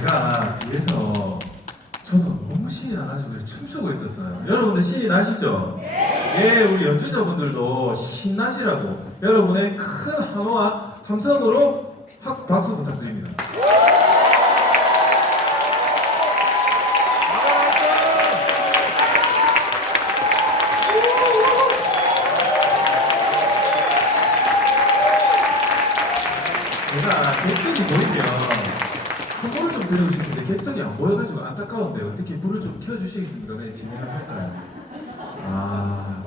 제가 뒤에서 저도 너무 신이 나가지고 춤추고 있었어요. 여러분들 신이 나시죠? 예, 우리 연주자분들도 신나시라고 여러분의 큰 한호와 함성으로 확 박수 부탁드립니다. 제가 객석이 보이면 싶은데 객석이 안 보여가지고 안타까운데 어떻게 불을 좀 켜주시겠습니까? 그냥 진행을 할까요? 아,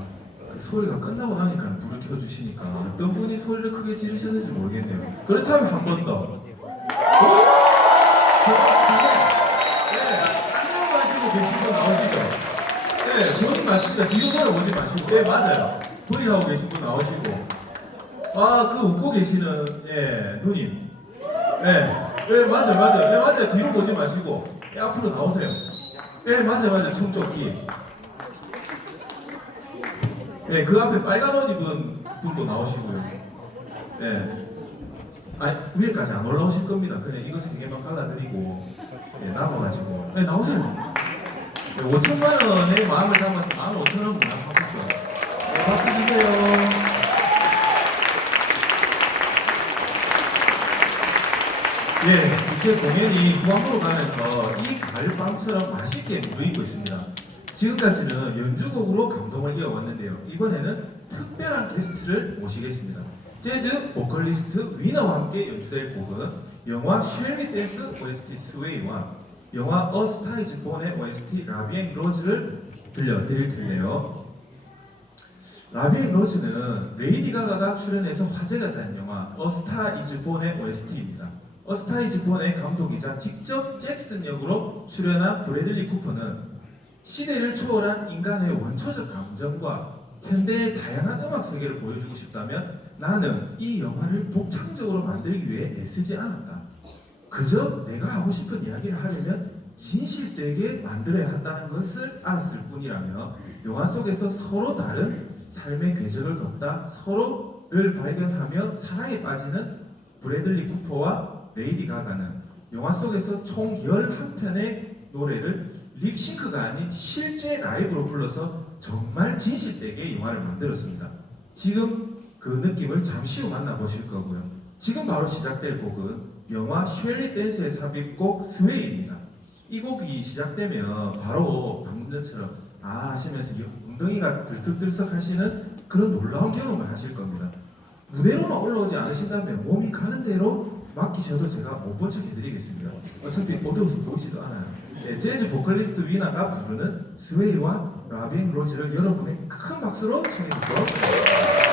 그 소리가 끝나고 나니까 불을 켜주시니까 어떤 분이 소리를 크게 지르셨는지 모르겠네요. 그렇다면 한 번 더. 네, 나오시죠? 네, 본인 맞습니다. 뒤로 돌아보지 마시고. 네, 맞아요. V 하고 계신 분 나오시고. 아, 그 웃고 계시는 예 누님. 네, 네 맞아요, 맞아요, 네 맞아요. 뒤로 보지 마시고 예, 앞으로 나오세요. 네 맞아요, 맞아요. 청조기. 네, 그 앞에 빨간 옷 입은 분도 나오시고요. 네. 아 위에까지 안 올라오실 겁니다. 그냥 이것을 개만 갈라드리고 예, 남아가지고 네, 나오세요. 네, 5천만 원의 마음을 담아서 1만 5천 원 문화 상품권. 네, 박수 주세요. 예, 이제 공연이 후반부로 가면서 이 가을밤처럼 맛있게 무르익고 있습니다. 지금까지는 연주곡으로 감동을 이어왔는데요. 이번에는 특별한 게스트를 모시겠습니다. 재즈 보컬리스트 위너와 함께 연주될 곡은 영화 쉘미 댄스 OST 스웨이와 영화 어 스타이즈 본의 OST 라비앤 로즈를 들려드릴 텐데요. 라비앤 로즈는 레이디 가가가 출연해서 화제가 된 영화 어 스타이즈 본의 OST입니다. 어스타이즈 본의 감독이자 직접 잭슨 역으로 출연한 브래들리 쿠퍼는 시대를 초월한 인간의 원초적 감정과 현대의 다양한 음악 세계를 보여주고 싶다면 나는 이 영화를 독창적으로 만들기 위해 애쓰지 않았다. 그저 내가 하고 싶은 이야기를 하려면 진실되게 만들어야 한다는 것을 알았을 뿐이라며 영화 속에서 서로 다른 삶의 궤적을 걷다 서로를 발견하며 사랑에 빠지는 브래들리 쿠퍼와 레이디 가가는 영화 속에서 총 11편의 노래를 립싱크가 아닌 실제 라이브로 불러서 정말 진실되게 영화를 만들었습니다. 지금 그 느낌을 잠시 후 만나보실 거고요. 지금 바로 시작될 곡은 영화 쉘리 댄스의 삽입곡 스웨이입니다. 이 곡이 시작되면 바로 방금 전처럼 아 하시면서 이 엉덩이가 들썩들썩 하시는 그런 놀라운 경험을 하실 겁니다. 무대로만 올라오지 않으신다면 몸이 가는 대로 맡기셔도 제가 못 본 척 해드리겠습니다. 어차피 어두워서 보이지도 않아요. 네, 재즈 보컬리스트 위나가 부르는 스웨이와 라빈 로즈를 여러분의 큰 박수로 청해주세요.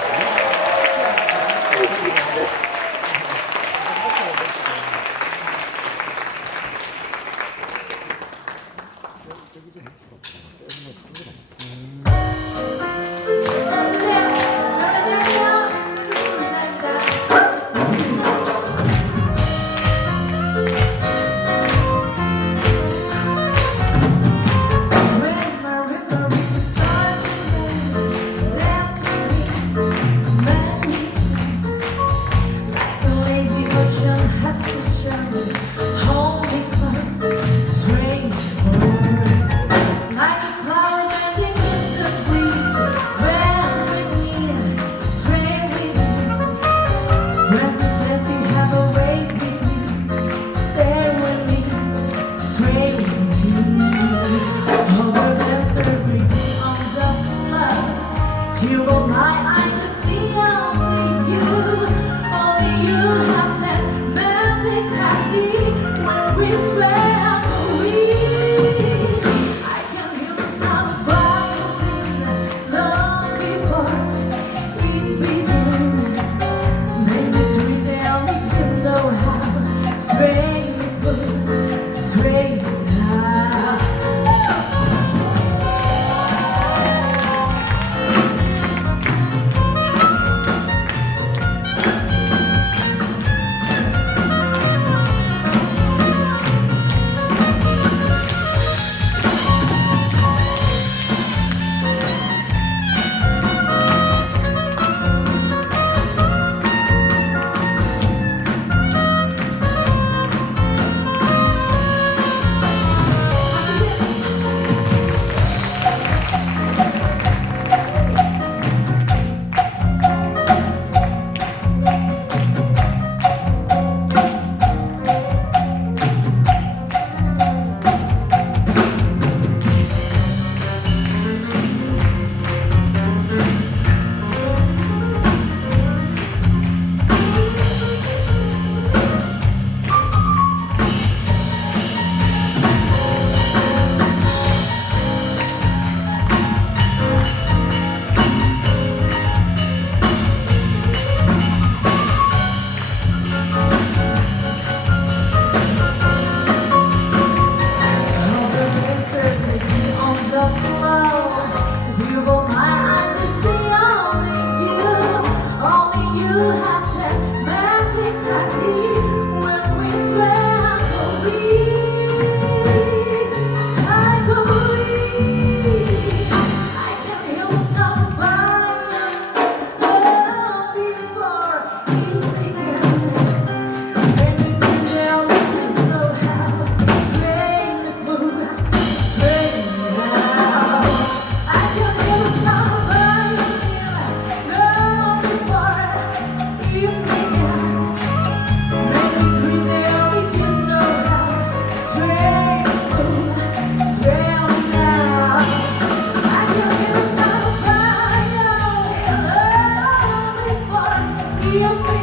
you.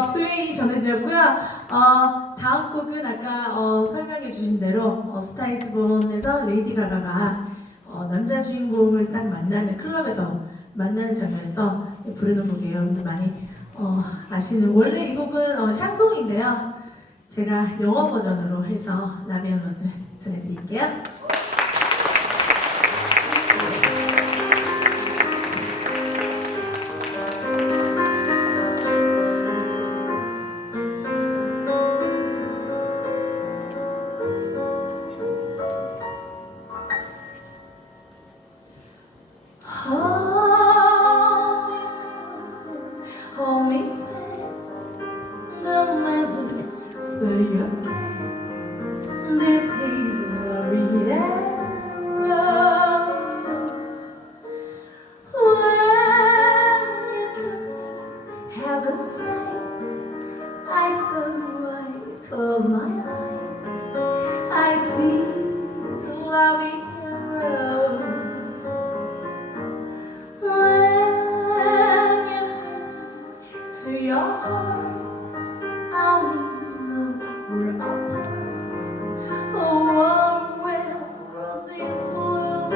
어, 스웨이 전해드렸고요. 어, 다음 곡은 아까 어, 설명해 주신 대로 어, 스타이즈본에서 레이디 가가가 어, 남자 주인공을 딱 만나는 클럽에서 만나는 장면에서 부르는 곡이에요. 여러분들 많이 어, 아시는 원래 이 곡은 어, 샹송인데요. 제가 영어 버전으로 해서 라비안 로스 전해드릴게요. Close my eyes. I see lovely rose. When you to your heart, I know we're apart. Warm where roses bloom.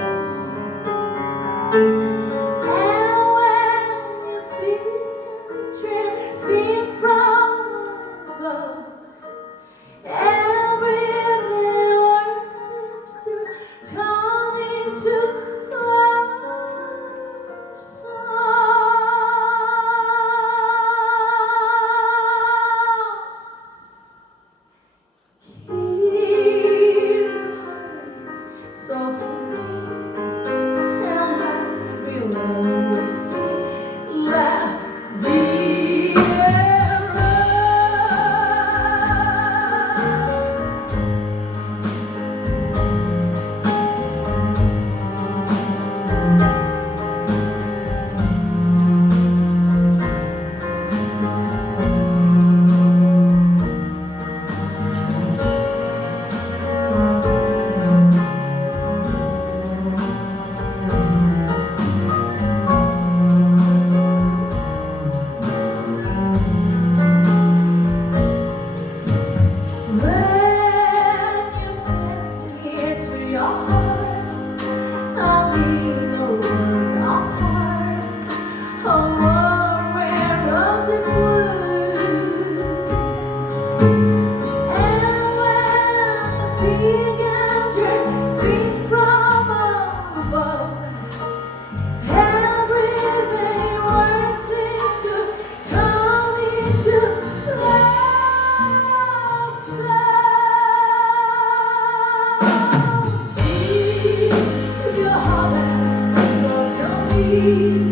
free.